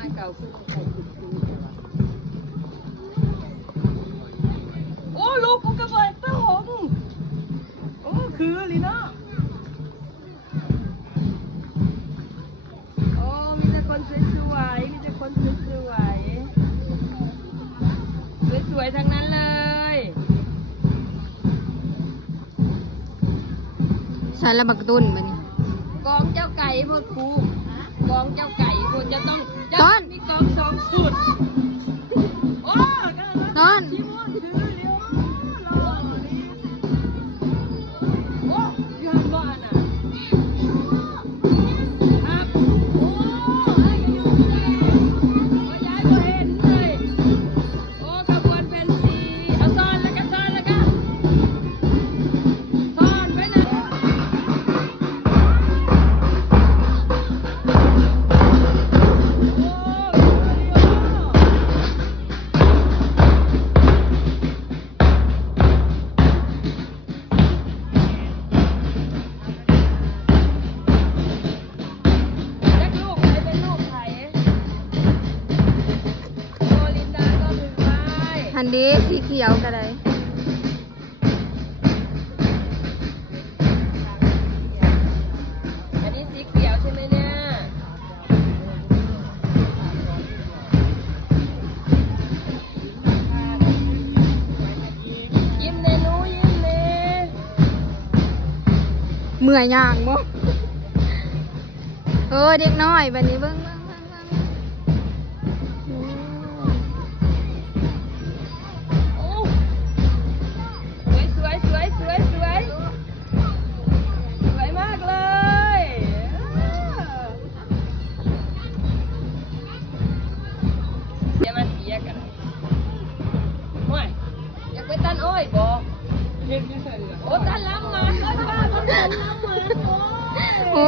อันเก่าคือใครคือโอ้ลูกกูกระเบิดเต้าหงโอ้คือลีน่าโอ้มีแต่คนสวยๆมีแต่คนสวยๆสวยๆทั้งนั้นเลยใส่ละบักตุนมันนี่กองเจ้าไก่พวกครูกองเจ้าไก่พวกจะต้องมีกองสองสุดโอ้นอนชิมอนถือเลี้ยวรอนี่โอ้ยืนก่อนอ่ะครับโอ้ยอยู่เลยโอ้ยย้ายมาเห็นเลยโอ้ขบวนเป็นสีเอาซ่อนแล้วก็ซ่อนไว้นะฮันดีสีเขียวก็ได้อันนี้สีเขียวใช่ไหมเนี่ยยิ้มเลยหนูยิ้มเลย เมื่อยย่างบ่เด็กน้อยบัดนี้เบิ่งโอ้สวยมากเลยเดี๋ยวมาเสียกันโอ้ยอยากไปตันอ้อยบ่โอ้ตันล้ำมาตันล้ำมาโอ้